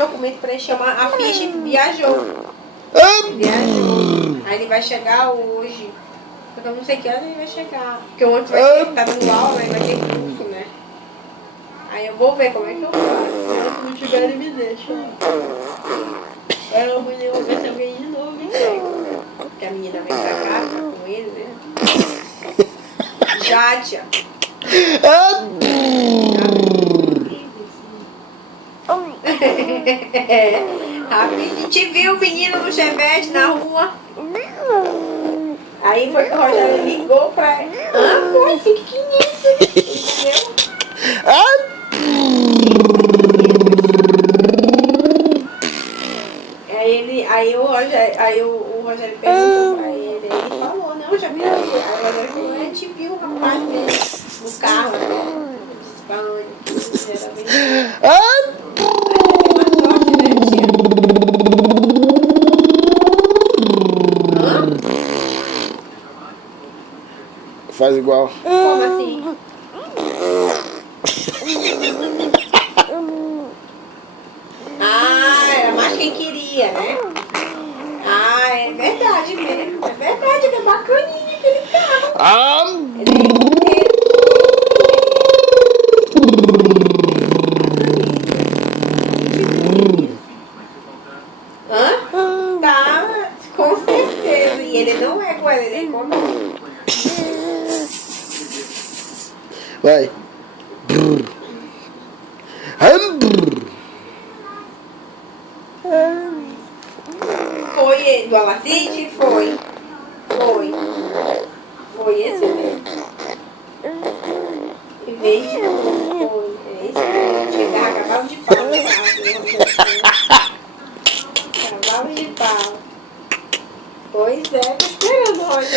documento para ele chamar a ficha que viajou. Aí ele vai chegar hoje. Eu não sei que hora ele vai chegar. Porque ontem vai ter, tá dando aula, vai ter curso, né? Aí eu vou ver como é que eu faço. Se não tiver, ele me deixa. Aí amanhã eu vou ver se eu venho de novo, então. Porque a menina vem pra cá com ele, né? Jádia. A gente viu o menino no Chevette na rua. Aí foi que o Rogério ligou pra ele. Foi, fique nisso, entendeu? Aí o Rogério perguntou pra ele, ele falou, não, já vi. Aí o Rogério falou, a gente viu o rapaz dele no carro, né? Disse pra onde, Faz igual. Como assim? Era mais quem queria, né? É verdade mesmo. É verdade, ele é bacaninha aquele carro. Tá, com certeza. E ele não é com ele é comigo. Vai. Foi ele, do Alacite? Foi. Foi esse mesmo. E veio, foi. É esse mesmo. Chegava cavalo de pau no carro. Cavalo de pau. Pois é, tô esperando o Rogério.